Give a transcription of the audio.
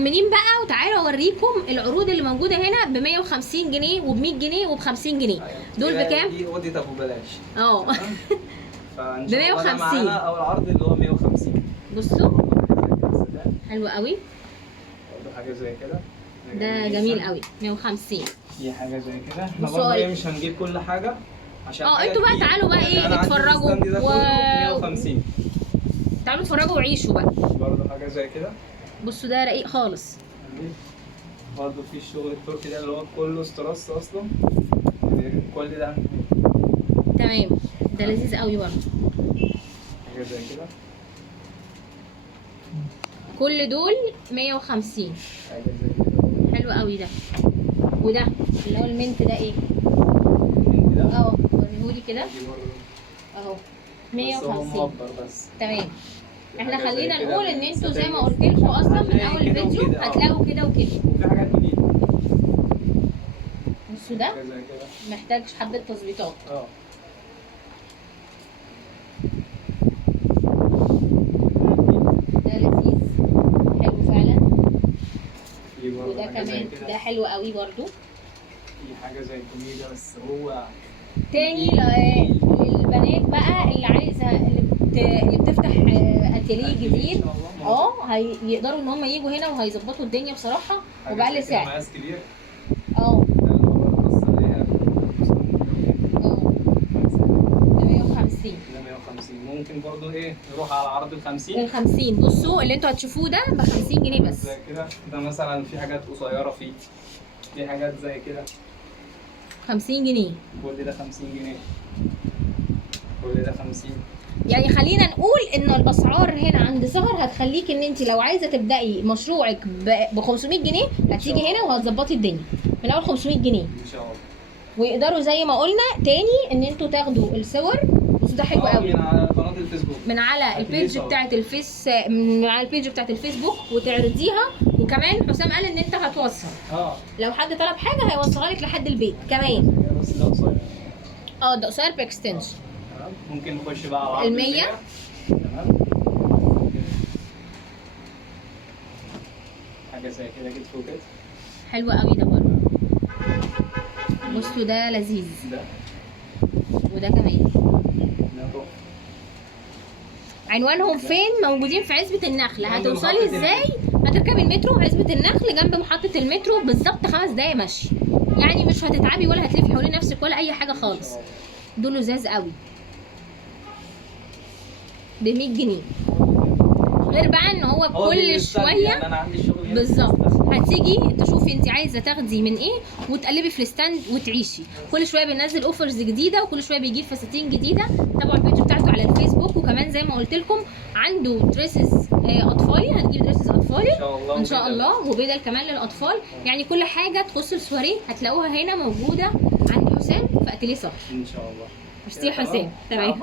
مكملين بقى، وتعالوا اوريكم العروض اللي موجوده هنا ب 150 جنيه وب 100 جنيه وب 50 جنيه. دول بكام؟ دي اوضه ابو بلاش. ب 150. معانا او العرض اللي هو 150. بصوا حلو قوي، برضه حاجه زي كده، ده جميل قوي. 150 دي حاجه زي كده. احنا برضه مش هنجيب كل حاجه عشان انتوا بقى تعالوا بقى ايه اتفرجوا 150. تعالوا اتفرجوا وعيشوا بقى. برضه حاجه زي كده. بصوا ده رقيق خالص. برضه في الشغل التركي ده اللي هو كله استرس اصلا، كل ده تمام. ده لذيذ قوي برضه. حاجه زي كده. كل دول 150. حاجه زي كده حلو قوي ده. وده اللي هو المنت ده ايه؟ المنت ده وريهولي كده اهو 150 بس. تمام. احنا خلينا نقول ان انتوا زي ما قلت لكم اصلا من اول الفيديو هتلاقوا كده وكده. وفي حاجات جديده. بصوا ده محتاج حبه تظبيطات. ده لذيذ حلو فعلا. وده كمان ده حلو قوي برضو. في حاجه زي الكوميديا بس هو تاني للبنات بقى اللي عايزه اللي بتفتح اتيليه جديد، هيقدروا ان هم يجوا هنا وهيظبطوا الدنيا بصراحه وبأقل سعر. مقاس كبير. ده 150. ده 150. ممكن برضو ايه نروح على عرض ال 50. ال 50 بصوا اللي انتوا هتشوفوه ده ب 50 جنيه بس. زي كده. ده مثلا في حاجات قصيره فيه، في حاجات زي كده 50 جنيه. كل ده 50 جنيه. كل ده 50. يعني خلينا نقول ان الاسعار هنا عند سهر هتخليك ان انت لو عايزه تبداي مشروعك ب 500 جنيه هتيجي هنا وهتظبطي الدنيا من اول 500 جنيه ان شاء الله. ويقدروا زي ما قلنا تاني ان انتوا تاخدوا الصور. بصوا ده حلو قوي. من على قناه الفيسبوك، من على البيج بتاعت من على البيج بتاعت الفيسبوك وتعرضيها. وكمان حسام قال ان انت هتوصل. لو حد طلب حاجه هيوصلها لك لحد البيت كمان. بس ده قصير. ده قصير باكستنشن. ممكن نخش بقى على ال 100. تمام. حاجه زي كده كتف وكتف. حلو قوي ده برضه. بصوا ده لذيذ. ده وده كمان. ده تحفه. عنوانهم فين؟ موجودين في عزبة النخل. هتوصلي ازاي؟ هتركبي المترو عزبة النخل جنب محطة المترو بالظبط 5 دقايق مشي. يعني مش هتتعبي ولا هتلفي حوالين نفسك ولا اي حاجة خالص. دول لذاذ قوي ب 100 جنيه. غير بقى ان هو كل شويه يعني انا عندي شغل بالظبط هتيجي تشوفي انت عايزه تاخدي من ايه وتقلبي في الستاند وتعيشي. كل شويه بينزل اوفرز جديده وكل شويه بيجيب فساتين جديده. تابعوا البيج بتاعته على الفيسبوك. وكمان زي ما قلت لكم عنده دريسز اطفالي. هتجيب دريسز اطفالي ان شاء الله وبدل كمان للاطفال. يعني كل حاجه تخص السواريه هتلاقوها هنا موجوده عند حسام في اتيليه سهر ان شاء الله. ميرسي حسام. تمام.